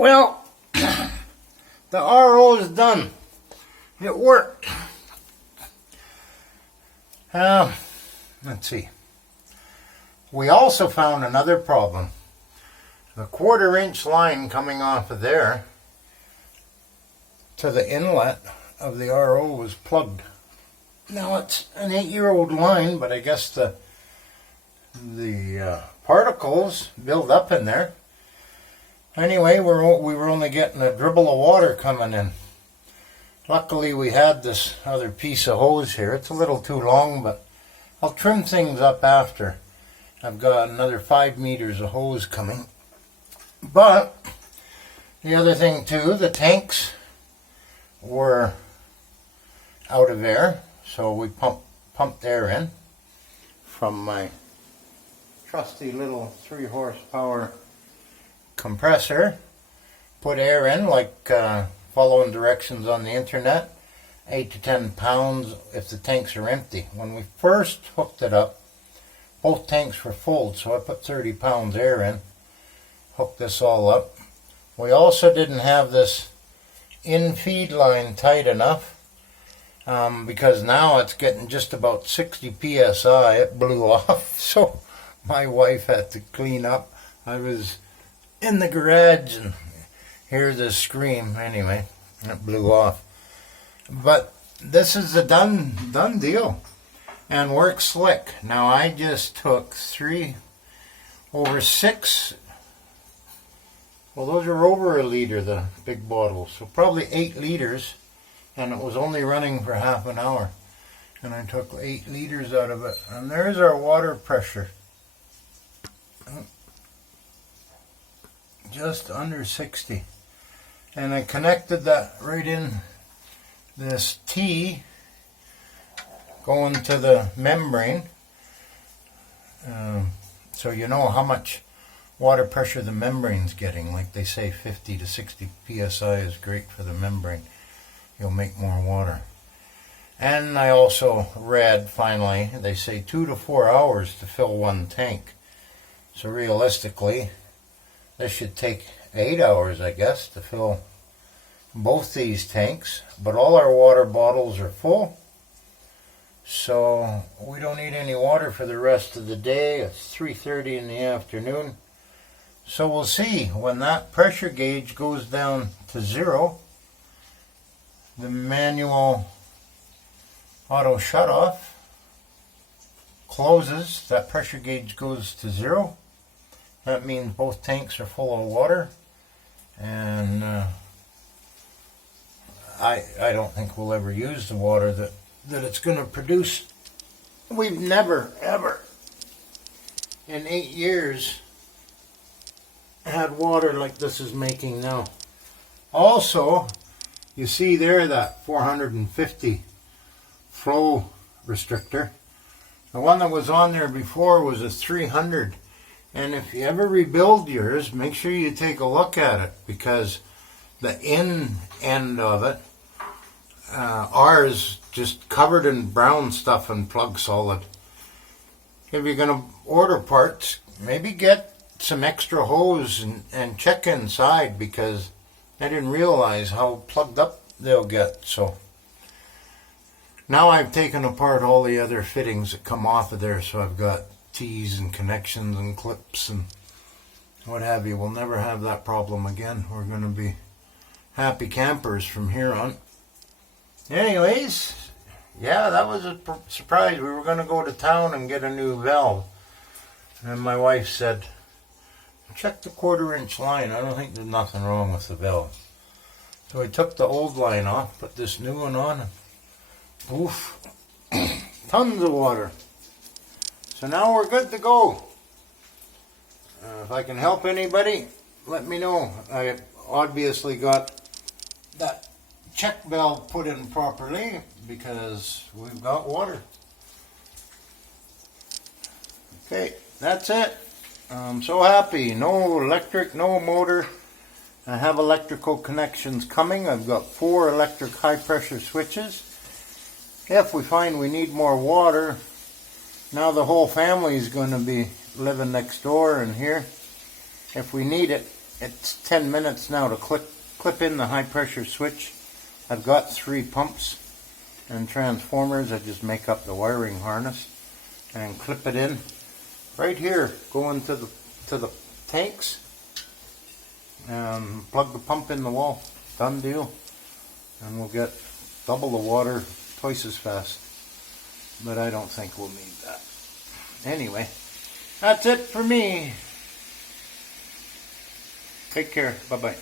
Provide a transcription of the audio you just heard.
Well, the RO is done. It worked. Let's see. We also found another problem. The 1/4-inch line coming off of there to the inlet of the RO was plugged. Now it's an 8-year-old line, but I guess the particles build up in there. Anyway, we were only getting a dribble of water coming in. Luckily we had this other piece of hose here. It's a little too long, but I'll trim things up after. I've got another 5 meters of hose coming. But the other thing too, the tanks were out of air, so we pumped air in from my trusty little 3 horsepower compressor. Put air in like following directions on the internet. 8 to 10 pounds if the tanks are empty. When we first hooked it up, both tanks were full, so I put 30 pounds air in. Hooked this all up. We also didn't have this in-feed line tight enough because now it's getting just about 60 psi. It blew off, so my wife had to clean up. I was in the garage and hear this scream. Anyway, it blew off. But this is a done deal and works slick. Now I just took 3 over 6. Well, those are over a liter, the big bottles, so probably 8 liters, and it was only running for half an hour. And I took 8 liters out of it, and there's our water pressure. Just under 60. And I connected that right in this T going to the membrane, so you know how much water pressure the membrane's getting. Like they say 50 to 60 psi is great for the membrane. You'll make more water. And I also read, finally, they say 2 to 4 hours to fill one tank. So realistically, this should take 8 hours, I guess, to fill both these tanks. But all our water bottles are full, so we don't need any water for the rest of the day. It's 3:30 in the afternoon. So we'll see when that pressure gauge goes down to 0, the manual auto shutoff closes, that pressure gauge goes to 0. That means both tanks are full of water, and I don't think we'll ever use the water that it's going to produce. We've never, ever, in 8 years, had water like this is making now. Also, you see there that 450 flow restrictor. The one that was on there before was a 300. And if you ever rebuild yours, make sure you take a look at it, because the end of it, ours just covered in brown stuff and plug solid. If you're going to order parts, maybe get some extra hose and check inside, because I didn't realize how plugged up they'll get. So now I've taken apart all the other fittings that come off of there, so I've got T's and connections and clips and what have you. We'll never have that problem again. We're going to be happy campers from here on. Anyways, yeah, that was a surprise. We were going to go to town and get a new valve, and my wife said, check the 1/4-inch line. I don't think there's nothing wrong with the valve. So I took the old line off, put this new one on. Oof, tons of water. So now we're good to go. If I can help anybody, let me know. I obviously got that check valve put in properly because we've got water. Okay, that's it. I'm so happy. No electric, no motor. I have electrical connections coming. I've got 4 electric high pressure switches. If we find we need more water, now the whole family is going to be living next door and here. If we need it, it's 10 minutes now to clip in the high pressure switch. I've got 3 pumps and transformers. I just make up the wiring harness and clip it in right here, going to the tanks, and plug the pump in the wall. Done deal. And we'll get double the water twice as fast. But I don't think we'll need that. Anyway, that's it for me. Take care. Bye-bye.